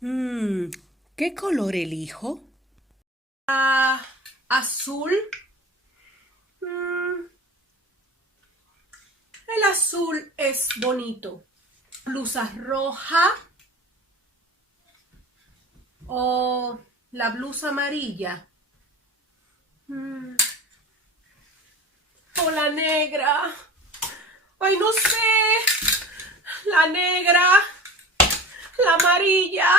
Mm, ¿Qué color elijo? Azul. Mm, el azul es bonito. Blusa roja o la blusa amarilla. Mm, o la negra. Ay, no sé. La negra, la amarilla,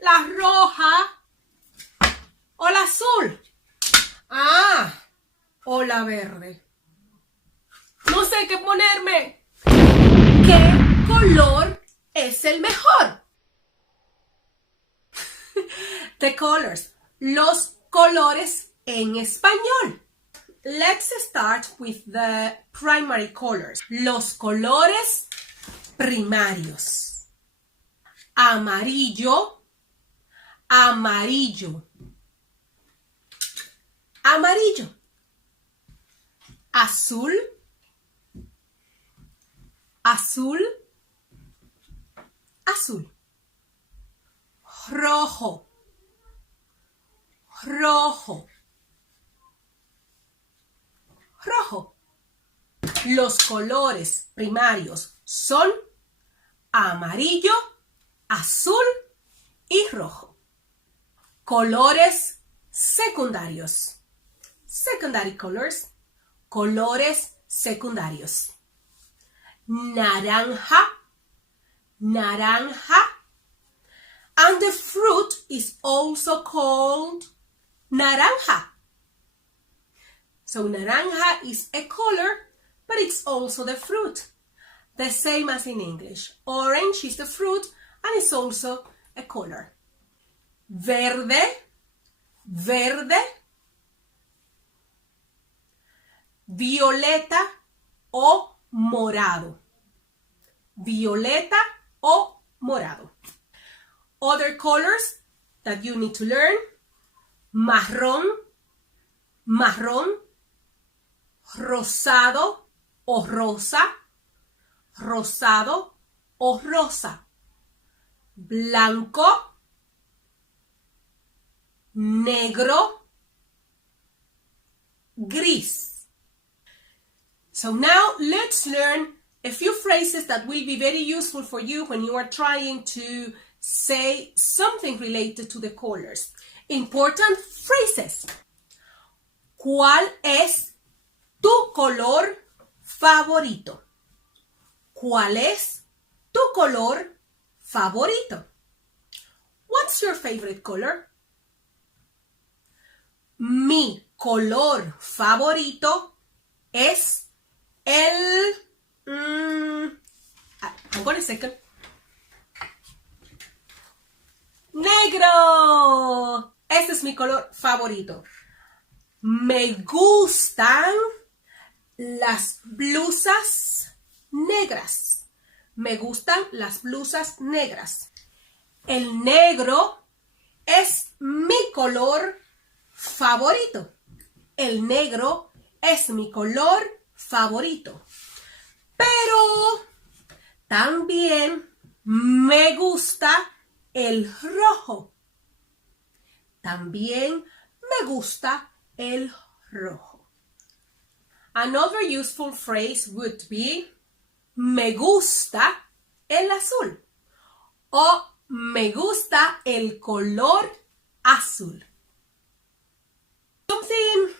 la roja o la azul. Ah, o la verde. No sé qué ponerme. ¿Qué color es el mejor? The colors. Los colores en español. Let's start with the primary colors. Los colores primarios. Amarillo, amarillo, amarillo. Azul, azul, azul. Rojo, rojo, rojo. Los colores primarios son amarillo, azul y rojo. Colores secundarios. Secondary colors. Colores secundarios. Naranja, naranja. And the fruit is also called naranja. So naranja is a color, but it's also the fruit. The same as in English. Orange is the fruit and it's also a color. Verde, verde. Violeta o morado. Violeta o morado. Other colors that you need to learn. Marrón, marrón. Rosado o rosa. Rosado o rosa. Blanco, negro, gris. So now let's learn a few phrases that will be very useful for you when you are trying to say something related to the colors. Important phrases. ¿Cuál es tu color favorito? ¿Cuál es tu color favorito? What's your favorite color? Mi color favorito es el... hang on a second. Negro. Este es mi color favorito. Me gustan las blusas negras. Me gustan las blusas negras. El negro es mi color favorito. El negro es mi color favorito. Pero también me gusta el rojo. También me gusta el rojo. Another useful phrase would be me gusta el azul o me gusta el color azul. Something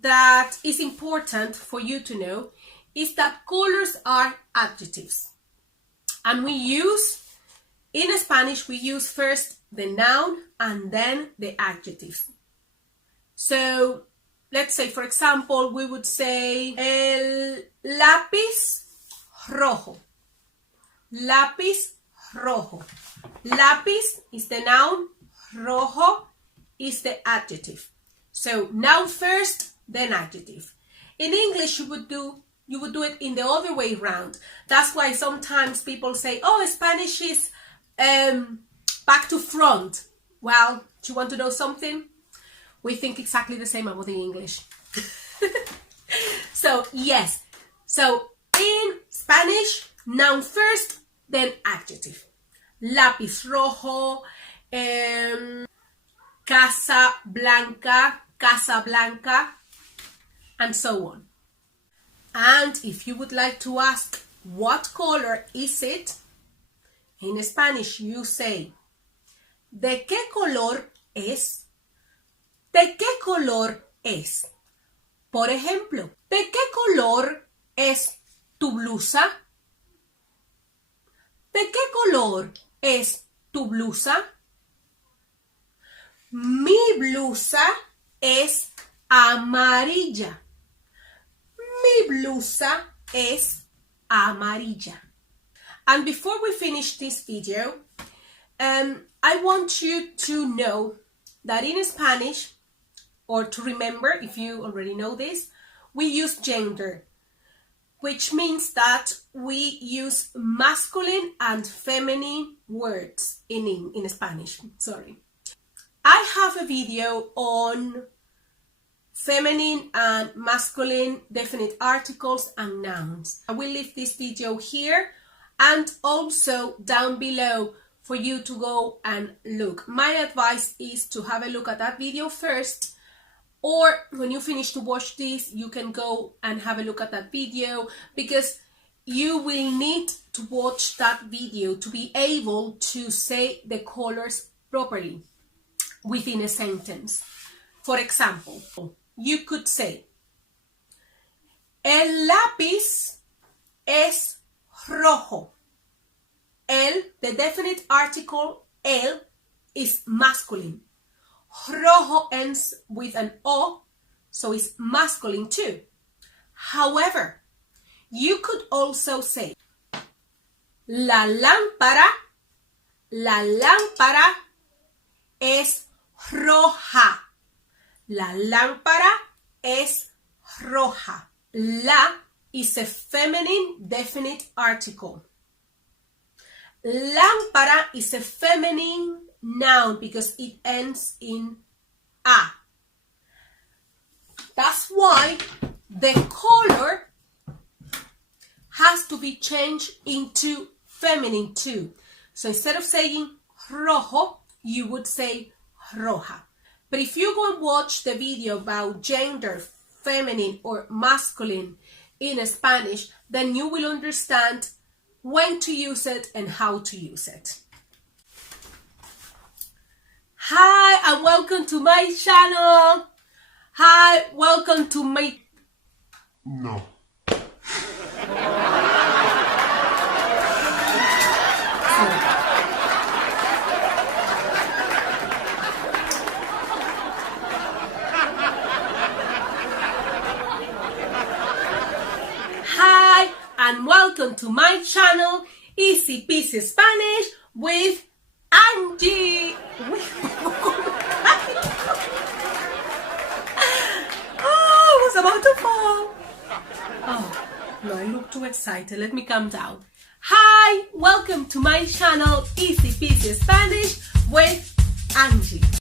that is important for you to know is that colors are adjectives. And we use, in Spanish, we use first the noun and then the adjective. So, let's say, for example, we would say el lápiz rojo. Lápiz rojo. Lápiz is the noun, rojo is the adjective. So, noun first, then adjective. In English, you would do it in the other way around. That's why sometimes people say, oh, Spanish is back to front. Well, do you want to know something? We think exactly the same about the English. So, yes. So, in Spanish, noun first, then adjective. lápiz rojo, casa blanca, and so on. And if you would like to ask what color is it, in Spanish you say, ¿de qué color es? ¿De qué color es? Por ejemplo, ¿de qué color es tu blusa? ¿De qué color es tu blusa? Mi blusa es amarilla. Mi blusa es amarilla. And before we finish this video, I want you to know that in Spanish, or to remember if you already know this, we use gender, which means that we use masculine and feminine words in Spanish. Sorry. I have a video on feminine and masculine definite articles and nouns. I will leave this video here and also down below for you to go and look. My advice is to have a look at that video first, or when you finish to watch this, you can go and have a look at that video, because you will need to watch that video to be able to say the colors properly within a sentence. For example, you could say, el lápiz es rojo. El, the definite article, el, is masculine. Rojo ends with an O, so it's masculine too. However, you could also say, la lámpara es roja. La lámpara es roja. La is a feminine definite article. Lámpara is a feminine noun because it ends in a. That's why the color has to be changed into feminine too. So instead of saying rojo, you would say roja. But if you go and watch the video about gender, feminine or masculine in Spanish, then you will understand when to use it and how to use it. Hi, and welcome to my channel. Hi, welcome to my... No. Hi, and welcome to my channel, Easy Peasy Spanish with Angie. Oh, I was about to fall. Oh, no, I look too excited. Let me calm down. Hi, welcome to my channel, Easy Peasy Spanish with Angie.